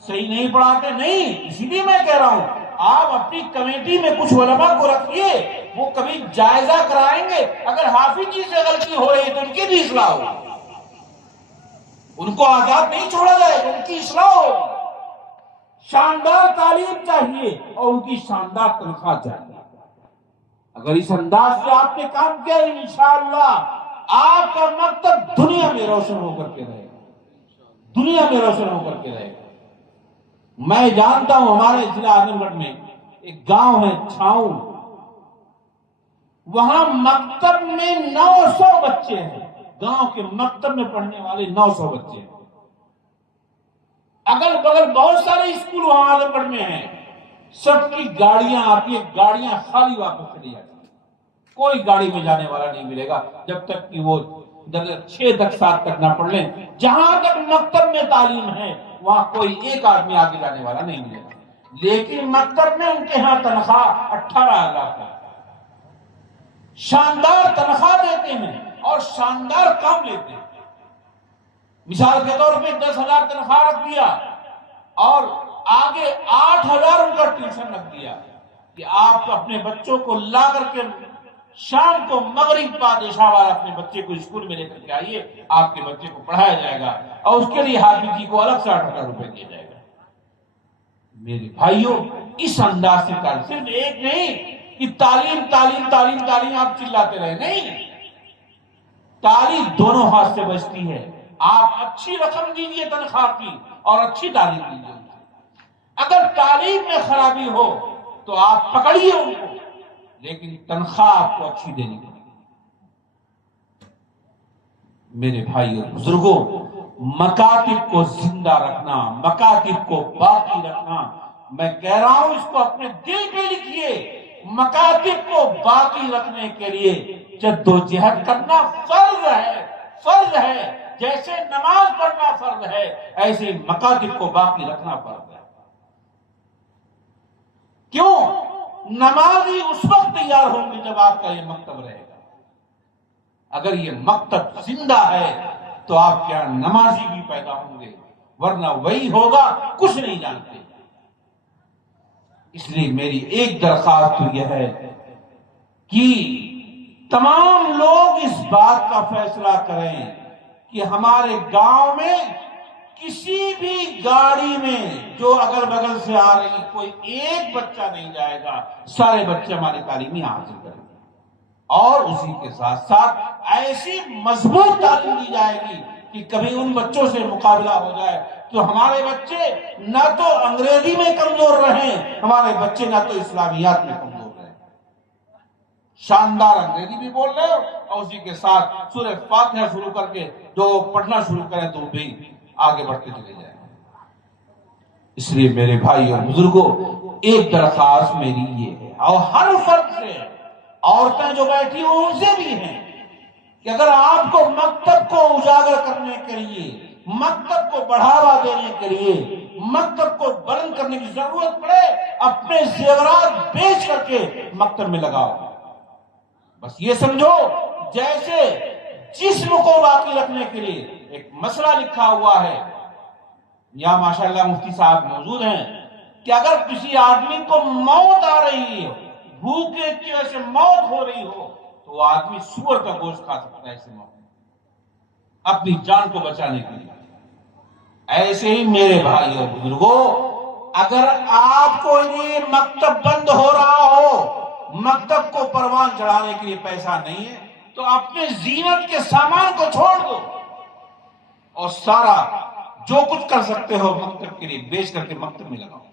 صحیح نہیں پڑھاتے، نہیں، اسی لیے میں کہہ رہا ہوں آپ اپنی کمیٹی میں کچھ علماء کو رکھیے، وہ کبھی جائزہ کرائیں گے. اگر حافظ جی سے غلطی ہو رہی ہے تو ان کی بھی اصلاح ہو. ان کو آزاد نہیں چھوڑا جائے گا، ان کی اصلاح ہو. شاندار تعلیم چاہیے اور ان کی شاندار تنخواہ چاہیے. اگر اس انداز سے آپ نے کام کیا انشاءاللہ آپ کا مکتب دنیا میں روشن ہو کر کے رہے گا، دنیا میں روشن ہو کر کے رہے گا. میں جانتا ہوں ہمارے ضلع اعظم گڑھ میں ایک گاؤں ہے چھاؤں، وہاں مکتب میں 900 بچے ہیں. گاؤں کے مکتب میں پڑھنے والے 900 بچے ہیں. اگل بغل بہت سارے اسکول وہاں اعظم گڑھ میں ہیں. سب کی گاڑیاں آتی ہیں، گاڑیاں خالی واپس چلی جاتی ہیں. کوئی گاڑی میں جانے والا نہیں ملے گا جب تک کہ وہ 6 تک 7 تک نہ پڑھ لیں. جہاں تک مکتب میں تعلیم ہے وہاں کوئی ایک آدمی آگے جانے والا نہیں ملے گا. لیکن مکتب میں ان کے ہاں تنخواہ 18,000 کا شاندار تنخواہ دیتے ہیں اور شاندار کام لیتے ہیں. مثال کے طور پہ 10,000 تنخواہ رکھ دیا اور آگے 8,000 ان کا ٹیوشن رکھ دیا کہ آپ اپنے بچوں کو لا کر کے شام کو مغرب بادشاہ والا اپنے بچے کو اسکول میں لے کر کے آئیے، آپ کے بچے کو پڑھایا جائے گا اور اس کے لیے حافظ جی کو الگ سے 8,000 روپے دیا جائے گا. میرے بھائیوں، اس انداز سے صرف ایک نہیں کہ تعلیم تعلیم تعلیم تعلیم آپ چلاتے رہے، نہیں، تعلیم دونوں ہاتھ سے بچتی ہے. آپ اچھی رقم دیجیے تنخواہ کی اور اچھی تعلیم دیجیے. اگر تعلیم میں خرابی ہو تو آپ پکڑیے ان کو، لیکن تنخواہ آپ کو اچھی دینی پڑے. میرے بھائی اور بزرگوں، مکاتب کو زندہ رکھنا، مکاتب کو باقی رکھنا، میں کہہ رہا ہوں اس کو اپنے دل پہ لکھیے. مکاتب کو باقی رکھنے کے لیے جدوجہد کرنا فرض ہے، فرض ہے. جیسے نماز پڑھنا فرض ہے ایسے مکاتب کو باقی رکھنا فرض ہے. کیوں؟ نمازی اس وقت تیار ہوں گے جب آپ کا یہ مکتب رہے گا. اگر یہ مکتب زندہ ہے تو آپ کیا نمازی بھی پیدا ہوں گے، ورنہ وہی ہوگا کچھ نہیں جانتے. اس لیے میری ایک درخواست تو یہ ہے کہ تمام لوگ اس بات کا فیصلہ کریں کہ ہمارے گاؤں میں کسی بھی گاڑی میں جو اگل بغل سے آ رہی کوئی ایک بچہ نہیں جائے گا، سارے بچے ہماری تعلیمی حاصل کریں گے. اور اسی کے ساتھ ساتھ ایسی مضبوط تعلیم دی جائے گی کہ کبھی ان بچوں سے مقابلہ ہو جائے تو ہمارے بچے نہ تو انگریزی میں کمزور رہیں، ہمارے بچے نہ تو اسلامیات میں کمزور رہیں. شاندار انگریزی بھی بول رہے ہو اور اسی کے ساتھ سورہ فاتحہ شروع کر کے جو پڑھنا شروع کریں تو بھی آگے بڑھتے چلے جائیں. اس لیے میرے بھائی اور بزرگوں، ایک درخواست میری یہ ہے اور ہر فرد سے، عورتیں جو بیٹھی ہیں ان سے بھی ہیں، کہ اگر آپ کو مکتب کو اجاگر کرنے کے لیے، مکتب کو بڑھاوا دینے کے لیے، مکتب کو بلند کرنے کی ضرورت پڑے، اپنے زیورات بیچ کر کے مکتب میں لگاؤ. بس یہ سمجھو جیسے جسم کو باقی رکھنے کے لیے ایک مسئلہ لکھا ہوا ہے. یہاں ماشاءاللہ مفتی صاحب موجود ہیں. کہ اگر کسی آدمی کو موت آ رہی ہے، بھوکے کی وجہ سے موت ہو رہی ہو، تو وہ آدمی سور کا گوشت کھا سکتا ہے ایسے موت اپنی جان کو بچانے کے لیے۔ ایسے ہی میرے بھائی اور بزرگوں، اگر آپ کو یہ مکتب بند ہو رہا ہو، مکتب کو پروان چڑھانے کے لیے پیسہ نہیں ہے، تو اپنے زینت کے سامان کو چھوڑ دو اور سارا جو کچھ کر سکتے ہو مکتب کے لیے بیچ کر کے مکتب میں لگاؤ۔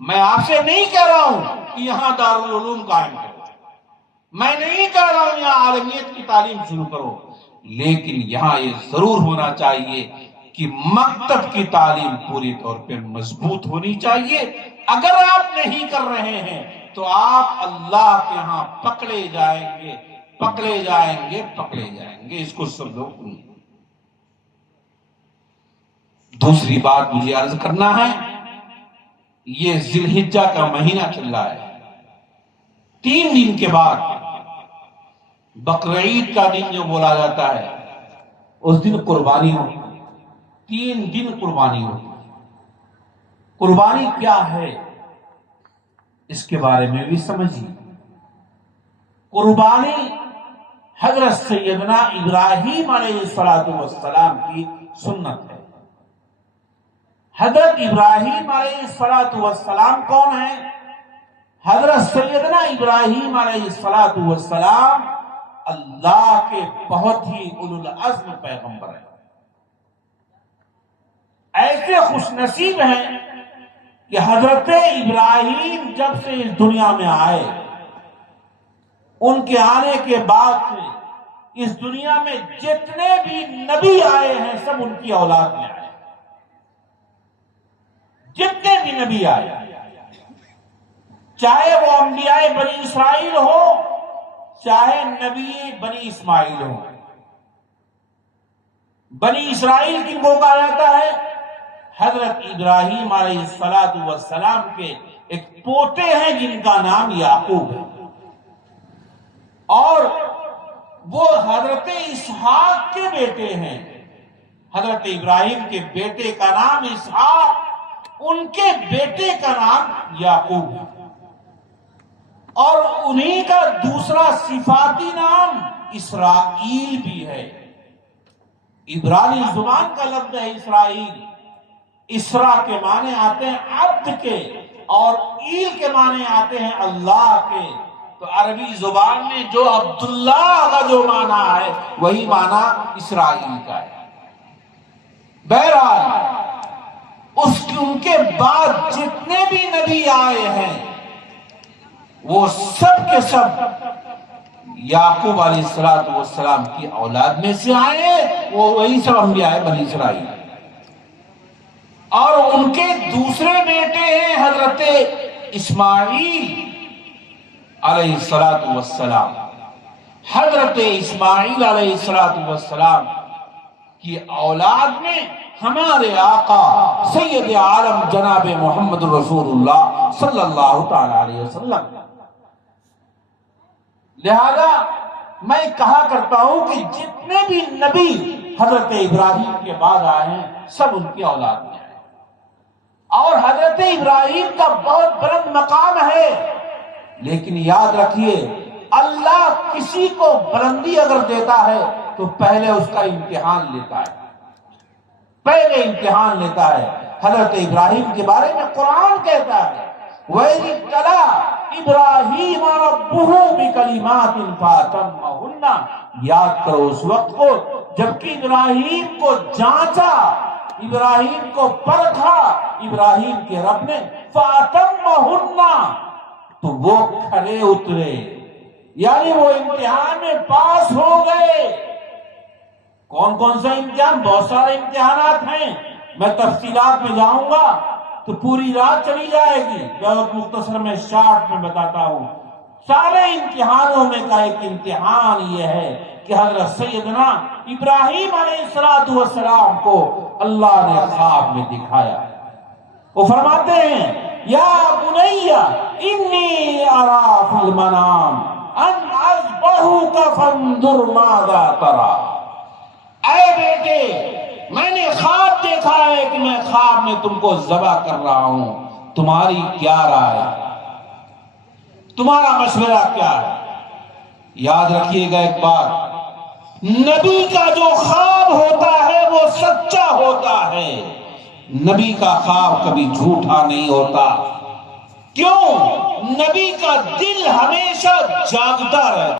میں آپ سے نہیں کہہ رہا ہوں کہ یہاں دارالعلوم قائم کرو، میں نہیں کہہ رہا ہوں یہاں عالمیت کی تعلیم شروع کرو، لیکن یہاں یہ ضرور ہونا چاہیے کہ مکتب کی تعلیم پوری طور پہ مضبوط ہونی چاہیے۔ اگر آپ نہیں کر رہے ہیں تو آپ اللہ کے ہاں پکڑے جائیں گے، پکڑے جائیں گے، پکڑے جائیں گے۔ اس کو سب لوگ سنیں۔ دوسری بات مجھے عرض کرنا ہے، یہ ذی الحجہ کا مہینہ چل رہا ہے، 3 دن کے بعد بقرعید کا دن جو بولا جاتا ہے، اس دن قربانی ہوتی ہے۔ 3 دن قربانی ہوتی ہے۔ قربانی کیا ہے اس کے بارے میں بھی سمجھیے۔ قربانی حضرت سیدنا ابراہیم علیہ السلام کی سنت ہے۔ حضرت ابراہیم علیہ السلام کون ہیں؟ حضرت سیدنا ابراہیم علیہ السلام اللہ کے بہت ہی اولو العزم پیغمبر ہیں۔ ایسے خوش نصیب ہیں کہ حضرت ابراہیم جب سے اس دنیا میں آئے، ان کے آنے کے بعد سے اس دنیا میں جتنے بھی نبی آئے ہیں سب ان کی اولاد میں آئے۔ جتنے بھی نبی آئے، چاہے وہ انبیاء بنی اسرائیل ہو، چاہے نبی بنی اسماعیل ہو۔ بنی اسرائیل کن کو کہا جاتا ہے؟ حضرت ابراہیم علیہ السلام کے ایک پوتے ہیں جن کا نام یعقوب ہے، اور وہ حضرت اسحاق کے بیٹے ہیں۔ حضرت ابراہیم کے بیٹے کا نام اسحاق، ان کے بیٹے کا نام یعقوب ہے، اور انہی کا دوسرا صفاتی نام اسرائیل بھی ہے۔ عبرانی زبان کا لفظ ہے اسرائیل۔ اسرا کے معنی آتے ہیں عبد کے، اور ایل کے معنی آتے ہیں اللہ کے۔ تو عربی زبان میں جو عبداللہ کا جو معنی ہے وہی معنی اسرائیل کا ہے۔ بہرحال ان کے بعد جتنے بھی نبی آئے ہیں وہ سب کے سب یعقوب علیہ السلام کی اولاد میں سے آئے، وہ وہی سب انبیاء بنی اسرائیل۔ اور ان کے دوسرے بیٹے ہیں حضرت اسماعیل علیہ السلام۔ حضرت اسماعیل علیہ السلام کی اولاد میں ہمارے آقا سید عالم جناب محمد رسول اللہ صلی اللہ تعالی علیہ وسلم۔ لہذا میں کہا کرتا ہوں کہ جتنے بھی نبی حضرت ابراہیم کے بعد آئے ہیں سب ان کی اولاد میں آئے، اور حضرت ابراہیم کا بہت بلند مقام ہے۔ لیکن یاد رکھیے، اللہ کسی کو بلندی اگر دیتا ہے تو پہلے اس کا امتحان لیتا ہے، پہلے امتحان لیتا ہے۔ حضرت ابراہیم کے بارے میں قرآن کہتا ہے وَإِذِ ابْتَلَىٰ إِبْرَاهِيمَ رَبُّهُ بِكَلِمَاتٍ فَأَتَمَّهُنَّ۔ یاد کرو اس وقت کو جبکہ ابراہیم کو جانچا، ابراہیم کو پرکھا ابراہیم کے رب نے، فَأَتَمَّهُنَّ، تو وہ کھرے اترے، یعنی وہ امتحان میں پاس ہو گئے۔ کون کون سا امتحان؟ بہت سارے امتحانات ہیں، میں تفصیلات میں جاؤں گا تو پوری رات چلی جائے گی، بہت مختصر میں شارٹ میں بتاتا ہوں۔ سارے امتحانوں میں کا ایک امتحان یہ ہے کہ حضرت سیدنا ابراہیم علیہ السلام کو اللہ نے خواب میں دکھایا۔ وہ فرماتے ہیں یا بنی انی ارا فی المنام ان اذبحک فانظر ماذا تری۔ اے بیٹے، میں نے خواب دیکھا ہے کہ میں خواب میں تم کو ذبح کر رہا ہوں، تمہاری کیا رائے، تمہارا مشورہ کیا ہے؟ یاد رکھیے گا ایک بات، نبی کا جو خواب ہوتا ہے وہ سچا ہوتا ہے، نبی کا خواب کبھی جھوٹا نہیں ہوتا۔ کیوں؟ نبی کا دل ہمیشہ جاگتا رہتا۔